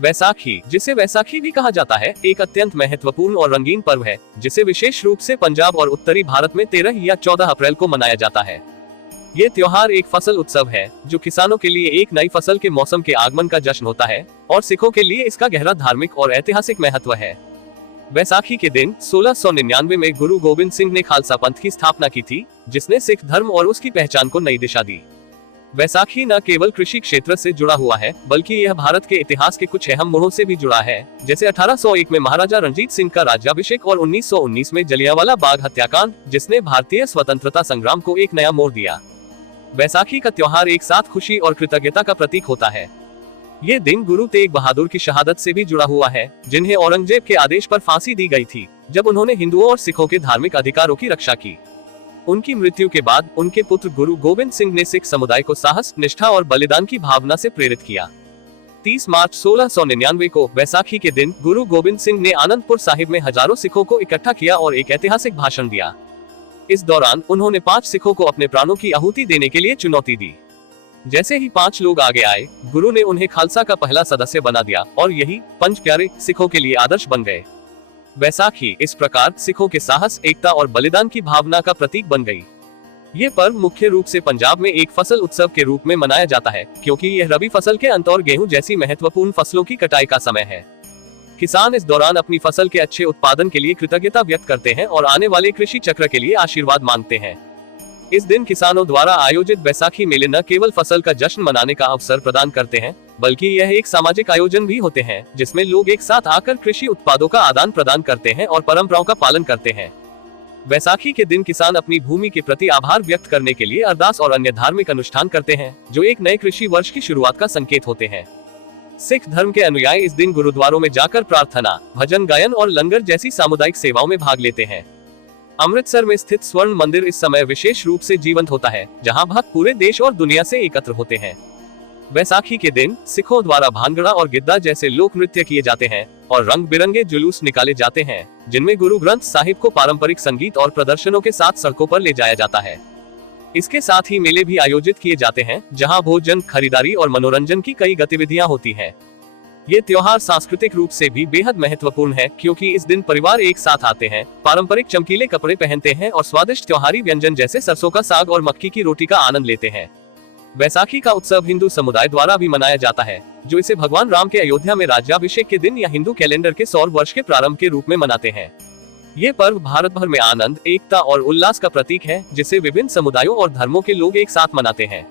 वैसाखी, जिसे वैसाखी भी कहा जाता है, एक अत्यंत महत्वपूर्ण और रंगीन पर्व है, जिसे विशेष रूप से पंजाब और उत्तरी भारत में 13 या 14 अप्रैल को मनाया जाता है। ये त्योहार एक फसल उत्सव है, जो किसानों के लिए एक नई फसल के मौसम के आगमन का जश्न होता है, और सिखों के लिए इसका गहरा धार्मिक और ऐतिहासिक महत्व है। वैसाखी के दिन 1699 में गुरु गोबिंद सिंह ने खालसा पंथ की स्थापना की थी, जिसने सिख धर्म और उसकी पहचान को नई दिशा दी। वैसाखी न केवल कृषि क्षेत्र से जुड़ा हुआ है, बल्कि यह भारत के इतिहास के कुछ अहम मोड़ों से भी जुड़ा है, जैसे 1801 में महाराजा रणजीत सिंह का राज्याभिषेक और 1919 में जलियांवाला बाग हत्याकांड, जिसने भारतीय स्वतंत्रता संग्राम को एक नया मोड़ दिया। वैसाखी का त्योहार एक साथ खुशी और कृतज्ञता का प्रतीक होता है। ये दिन गुरु तेग बहादुर की शहादत से भी जुड़ा हुआ है, जिन्हें औरंगजेब के आदेश पर फांसी दी गई थी, जब उन्होंने हिंदुओं और सिखों के धार्मिक अधिकारों की रक्षा की। उनकी मृत्यु के बाद उनके पुत्र गुरु गोबिंद सिंह ने सिख समुदाय को साहस, निष्ठा और बलिदान की भावना से प्रेरित किया। 30 मार्च 1699 को वैसाखी के दिन गुरु गोबिंद सिंह ने आनंदपुर साहिब में हजारों सिखों को इकट्ठा किया और एक ऐतिहासिक भाषण दिया। इस दौरान उन्होंने 5 सिखों को अपने प्राणों की आहुति देने के लिए चुनौती दी। जैसे ही 5 लोग आगे आए, गुरु ने उन्हें खालसा का पहला सदस्य बना दिया, और यही 5 प्यारे सिखों के लिए आदर्श बन गए। वैसाखी इस प्रकार सिखों के साहस, एकता और बलिदान की भावना का प्रतीक बन गई। ये पर्व मुख्य रूप से पंजाब में एक फसल उत्सव के रूप में मनाया जाता है, क्योंकि यह रबी फसल के अंत और गेहूं जैसी महत्वपूर्ण फसलों की कटाई का समय है। किसान इस दौरान अपनी फसल के अच्छे उत्पादन के लिए कृतज्ञता व्यक्त करते हैं और आने वाले कृषि चक्र के लिए आशीर्वाद मांगते हैं। इस दिन किसानों द्वारा आयोजित बैसाखी मेले न केवल फसल का जश्न मनाने का अवसर प्रदान करते हैं, बल्कि यह एक सामाजिक आयोजन भी होते हैं, जिसमें लोग एक साथ आकर कृषि उत्पादों का आदान प्रदान करते हैं और परंपराओं का पालन करते हैं। बैसाखी के दिन किसान अपनी भूमि के प्रति आभार व्यक्त करने के लिए अरदास और अन्य धार्मिक अनुष्ठान करते हैं, जो एक नए कृषि वर्ष की शुरुआत का संकेत होते हैं। सिख धर्म के अनुयायी इस दिन गुरुद्वारों में जाकर प्रार्थना, भजन गायन और लंगर जैसी सामुदायिक सेवाओं में भाग लेते हैं। अमृतसर में स्थित स्वर्ण मंदिर इस समय विशेष रूप से जीवंत होता है, जहां भक्त पूरे देश और दुनिया से एकत्र होते हैं। बैसाखी के दिन सिखों द्वारा भांगड़ा और गिद्दा जैसे लोक नृत्य किए जाते हैं और रंग बिरंगे जुलूस निकाले जाते हैं, जिनमें गुरु ग्रंथ साहिब को पारंपरिक संगीत और प्रदर्शनों के साथ सड़कों पर ले जाया जाता है। इसके साथ ही मेले भी आयोजित किए जाते हैं, जहां भोजन, खरीदारी और मनोरंजन की कई गतिविधियां होती हैं। ये त्योहार सांस्कृतिक रूप से भी बेहद महत्वपूर्ण है, क्योंकि इस दिन परिवार एक साथ आते हैं, पारंपरिक चमकीले कपड़े पहनते हैं और स्वादिष्ट त्योहारी व्यंजन जैसे सरसों का साग और मक्की की रोटी का आनंद लेते हैं। बैसाखी का उत्सव हिंदू समुदाय द्वारा भी मनाया जाता है, जो इसे भगवान राम के अयोध्या में राज्याभिषेक के दिन या हिंदू कैलेंडर के सौर वर्ष के प्रारंभ के रूप में मनाते हैं। ये पर्व भारत भर में आनंद, एकता और उल्लास का प्रतीक है, जिसे विभिन्न समुदायों और धर्मों के लोग एक साथ मनाते हैं।